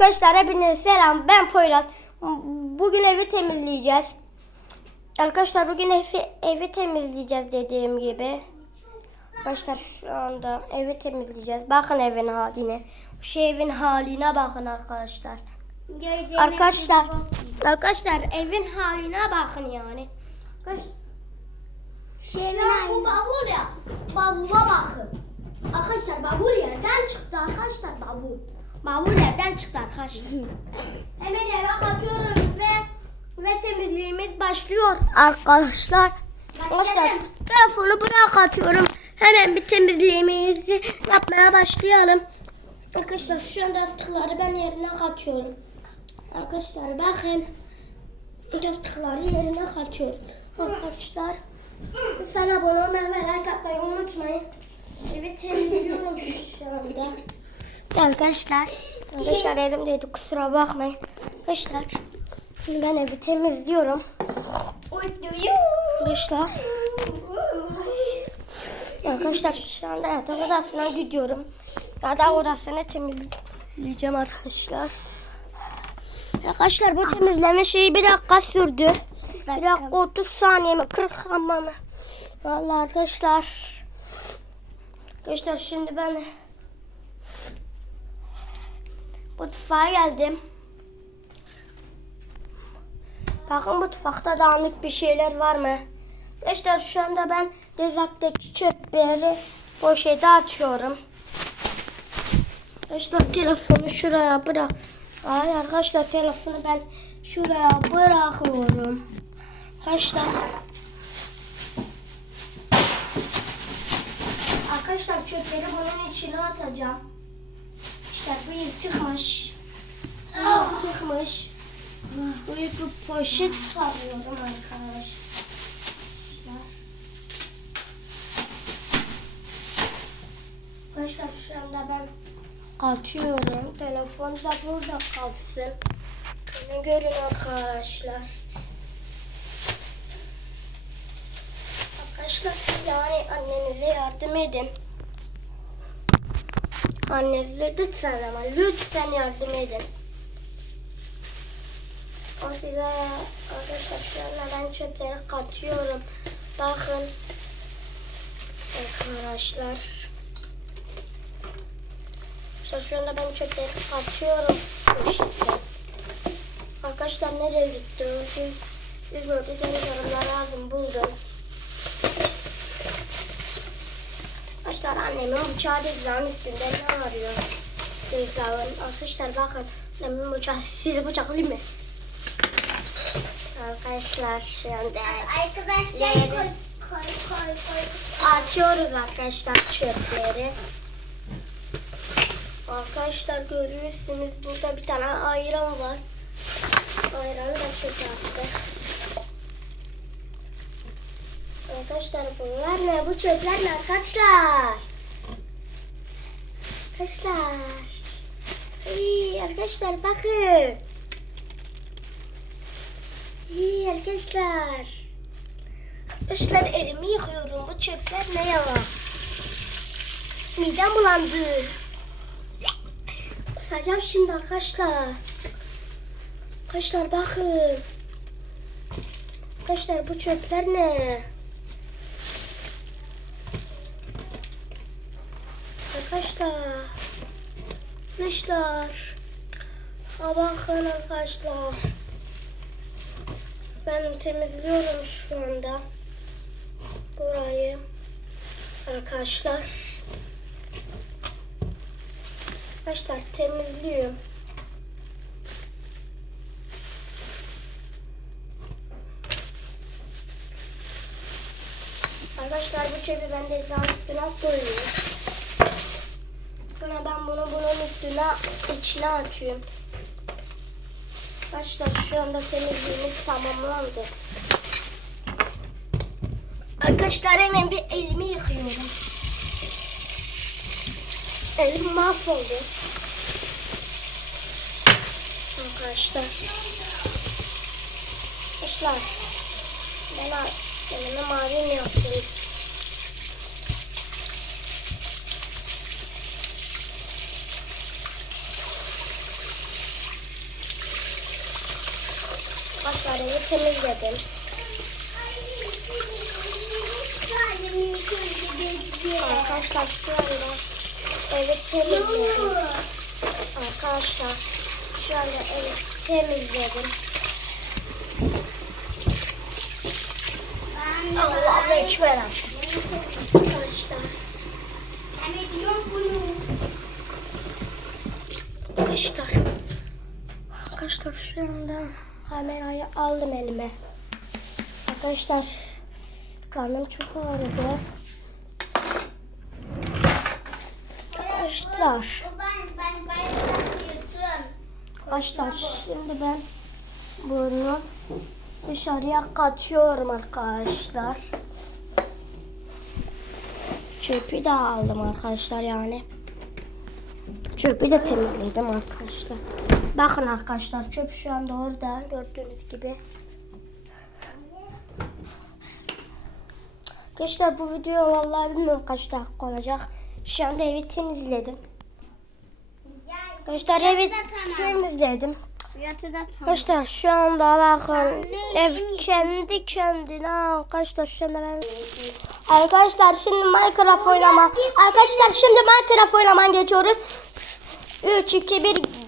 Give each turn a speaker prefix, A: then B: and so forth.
A: Arkadaşlar hepinize selam. Ben Poyraz. Bugün evi temizleyeceğiz. Arkadaşlar bugün evi, evi temizleyeceğiz dediğim gibi. Arkadaşlar şu anda evi temizleyeceğiz. Bakın evin haline. Şu evin haline bakın arkadaşlar. Arkadaşlar arkadaşlar evin haline bakın yani. Arkadaşlar,
B: evin
A: ya bu bavul ya. Bavula bakın. Arkadaşlar bavul yerden çıktı arkadaşlar bavul. Bavul yerden çıktı arkadaşlar. Hemen eve katıyorum ve ve temizliğimiz başlıyor arkadaşlar. Arkadaşlar telefonu bırak atıyorum. Hemen bir temizliğimizi yapmaya başlayalım. Arkadaşlar şu anda yastıkları ben yerine katıyorum. Arkadaşlar bakın. Yastıkları yerine katıyorum. Arkadaşlar lütfen abone olmayı ve like atmayı unutmayın. Evi temizliyorum şu anda. Arkadaşlar. Arkadaşlar elimdeydi kusura bakmayın. Arkadaşlar. Şimdi ben evi temizliyorum. Arkadaşlar. Arkadaşlar şu anda yatak odasına gidiyorum. Yatak odasını temizleyeceğim arkadaşlar. Arkadaşlar bu temizleme şeyi bir dakika sürdü. Bir dakika 30 saniye mi 40 ama mı? Vallahi arkadaşlar. Arkadaşlar şimdi ben mutfağa geldim. Bakın mutfakta dağınık bir şeyler var mı? Arkadaşlar şu anda ben rezaktaki çöpleri poşete açıyorum. Arkadaşlar telefonu şuraya bırak. Ay arkadaşlar telefonu ben şuraya bırakıyorum. Arkadaşlar. Arkadaşlar çöpleri bunun içine atacağım. İşte bu yırtıkmış. Bu yırtıkmış. Böyle bir poşet sarıyorum arkadaşlar. Arkadaşlar şu anda ben katıyorum. Telefon da burada kalsın. Bunu görün arkadaşlar. Arkadaşlar yani annenize yardım edin. Annenize lütfen ama lütfen yardım edin. O size arkadaşlar şu anda ben çöpleri katıyorum. Bakın arkadaşlar. Arkadaşlar şu anda ben çöpleri katıyorum. Arkadaşlar nereye gitti? Siz gördüyseniz yorumlara yazın buldum. Arkadaşlar annemin bıçağı dizlerin üstünde ne arıyor? Dizlerin. Arkadaşlar bakın annemin bıçağı sizi bıçaklayayım mı? Arkadaşlar şu anda
B: Arkadaşlar koy koy koy koy.
A: atıyoruz arkadaşlar çöpleri. Arkadaşlar görüyorsunuz burada bir tane ayran var. Ayranı da çöpe attık. Arkadaşlar bunlar ne? Bu çöpler ne arkadaşlar? Arkadaşlar. İyi arkadaşlar bakın. İyi arkadaşlar. Arkadaşlar elimi yıkıyorum. Bu çöpler ne ya? Midem bulandı. Kusacağım şimdi arkadaşlar. Arkadaşlar bakın. Arkadaşlar bu çöpler ne? Arkadaşlar. Bakın arkadaşlar. Ben temizliyorum şu anda. Burayı. Arkadaşlar. Arkadaşlar temizliyorum. Arkadaşlar bu çöpü ben de ezanın üstüne koyuyorum. Sonra ben bunu bunun üstüne içine atıyorum. Arkadaşlar şu anda temizliğimiz tamamlandı. Arkadaşlar hemen bir elimi yıkıyorum. Elim mahvoldu. Arkadaşlar. Arkadaşlar. Ben elime mavi mi yaptım? evi temizledim. Arkadaşlar şu anda evi temizledim. Arkadaşlar şu anda evi temizledim. Allahu Ekber arkadaşlar. Arkadaşlar. Arkadaşlar şu anda kamerayı aldım elime. Arkadaşlar karnım çok ağrıdı. Arkadaşlar. Arkadaşlar şimdi ben bunu dışarıya katıyorum arkadaşlar. Çöpü de aldım arkadaşlar yani. Çöpü de temizledim arkadaşlar. Bakın arkadaşlar çöp şu anda orada gördüğünüz gibi. Arkadaşlar bu video vallahi bilmiyorum kaç dakika olacak. Şu anda evi temizledim. Arkadaşlar evi temizledim. Arkadaşlar şu anda bakın ev kendi kendine arkadaşlar şu anda ben Arkadaşlar şimdi Minecraft oynama Arkadaşlar şimdi Minecraft oynamaya geçiyoruz 3 2 1